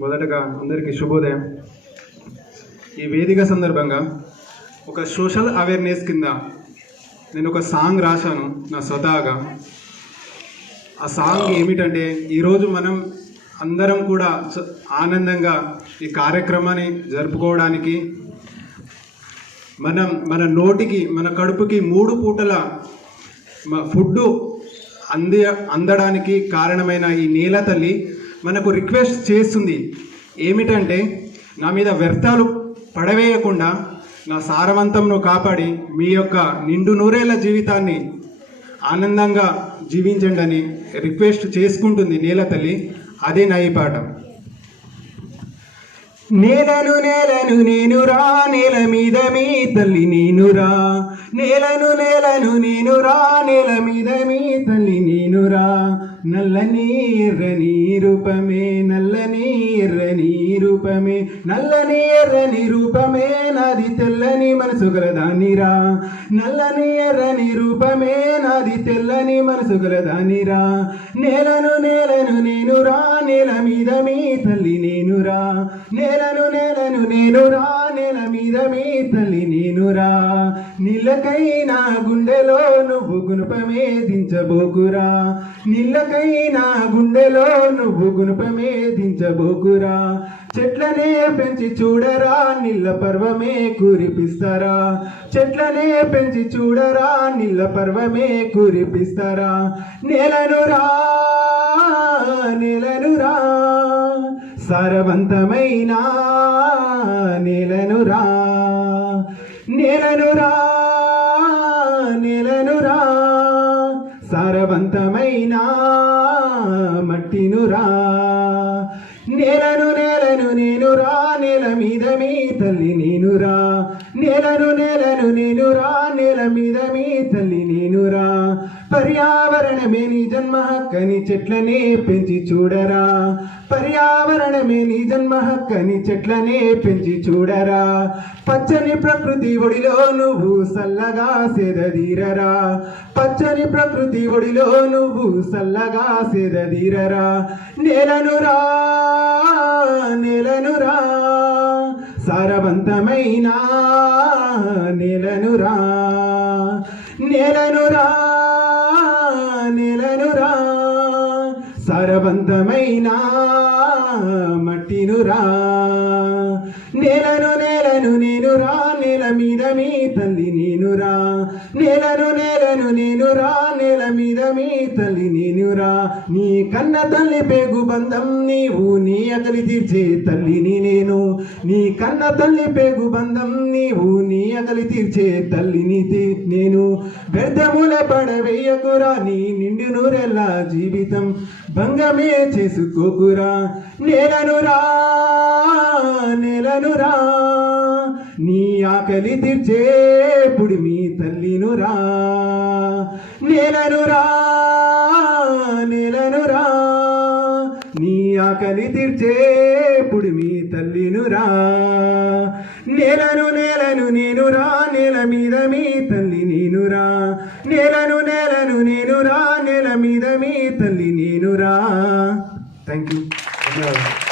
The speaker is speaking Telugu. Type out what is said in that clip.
మొదటగా అందరికీ శుభోదయం. ఈ వేదిక సందర్భంగా ఒక సోషల్ అవేర్నెస్ కింద నేను ఒక సాంగ్ రాశాను నా స్వతహాగా. ఆ సాంగ్ ఏమిటంటే, ఈరోజు మనం అందరం కూడా ఆనందంగా ఈ కార్యక్రమాన్ని జరుపుకోవడానికి మన నోటికి మన కడుపుకి 3 పూటల ఫుడ్ అందడానికి కారణమైన ఈ నేల తల్లి మనకు రిక్వెస్ట్ చేస్తుంది. ఏమిటంటే, నా మీద వ్యర్థాలు పడవేయకుండా నా సారవంతంను కాపాడి మీ యొక్క నిండు నూరేళ్ల జీవితాన్ని ఆనందంగా జీవించండి అని రిక్వెస్ట్ చేసుకుంటుంది నేల తల్లి. అదే నా ఈ పాట. నేలను నేలను నేనురా, నేల మీద మీ తల్లి నేనురా. నేలను నేలను నేనురా, నేల మీద మీ తల్లి నేనురా. నల్లని ఎర్రని రూపమే, నల్లని ఎర్రని రూపమే, నల్లని ఎర్రని రూపమే నాది తెల్లని మనసు గలదానిరా. నల్లని ఎర్రని రూపమే నాది తెల్లని మనసు గలదానిరా. నేలను నేలను నేనురా, నేల మీద మీ తల్లి నేనురా. నేలను నేలను నేనురా, నేల మీద మీ తల్లి నేనురా. నీళ్ళకై నా గుండెలో నువ్వు గుణపమే దించబోకురా. నీళ్ళకై నా గుండెలో నువ్వు గుణపమే దించబోకురా. చెట్లనే పెంచి చూడరా, నీళ్ళ పర్వమే కురిపిస్తారా. చెట్లనే పెంచి చూడరా, నీళ్ళ పర్వమే కురిపిస్తారా. నేలనురా నేలనురా, సారవంతమైన నేలనురా. నేలనురా నేలనురా, సారవంతమైన మట్టినురా. నేలను నేలను నేనురా, నేల మీద మీ తల్లి నేనురా. నేలను నేలను నేనురా, నేల మీద మీ తల్లి నేనురా. పర్యావరణమే నీ జన్మ హక్కని చెట్లనే పెంచి చూడరా. పర్యావరణమే నీ జన్మ హక్కని చెట్లనే పెంచి చూడరా. పచ్చని ప్రకృతి ఒడిలో నువ్వు సల్లగా సేదదీరరా. పచ్చని ప్రకృతి ఒడిలో నువ్వు సల్లగా సేదదీరరా. నేలనురా నేలనురా, సారవంతమైన నేలనురా. నేలనురా నేలనురా, సారవంతమైన మట్టినురా. నేలను నేలను నేనురా, నేల మీద మీ తల్లి నేనురా. నేలను నేలను నేనురా, నేల మీద మీ తల్లి నేనురా. నీ కన్న తల్లి పేగు బంధం నీవు, నీ ఆకలి తీర్చే తల్లిని నేను. నీ కన్న తల్లి పేగు బంధం నీవు, నీ ఆకలి తీర్చే తల్లిని నేను. వ్యర్థముల పడవేయకురా, నీ నిండు నూరెళ్ళ జీవితం భంగమే చేసుకోకురా. నేలనురా నేలనురా, నీ ఆకలి తీర్చే పుడిమి తల్లినురా. నేలనురా నేలనురా, నీ ఆకలి తీర్చే పుడిమి తల్లినురా. నేలను నేలను నేనురా, నేల మీద మీ తల్లి నేనురా. నేలను నేలను నేనురా, నేల మీద మీ తల్లి నేనురా. Thank you. ధన్యవాదాలు.